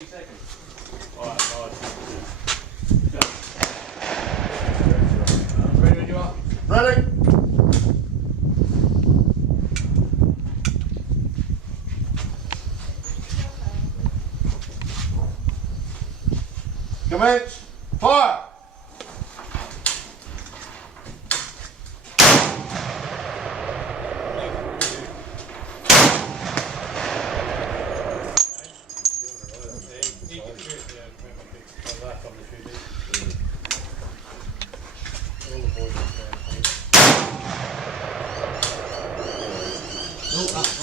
Ready when you are? Ready? Commence. Fire. Oh,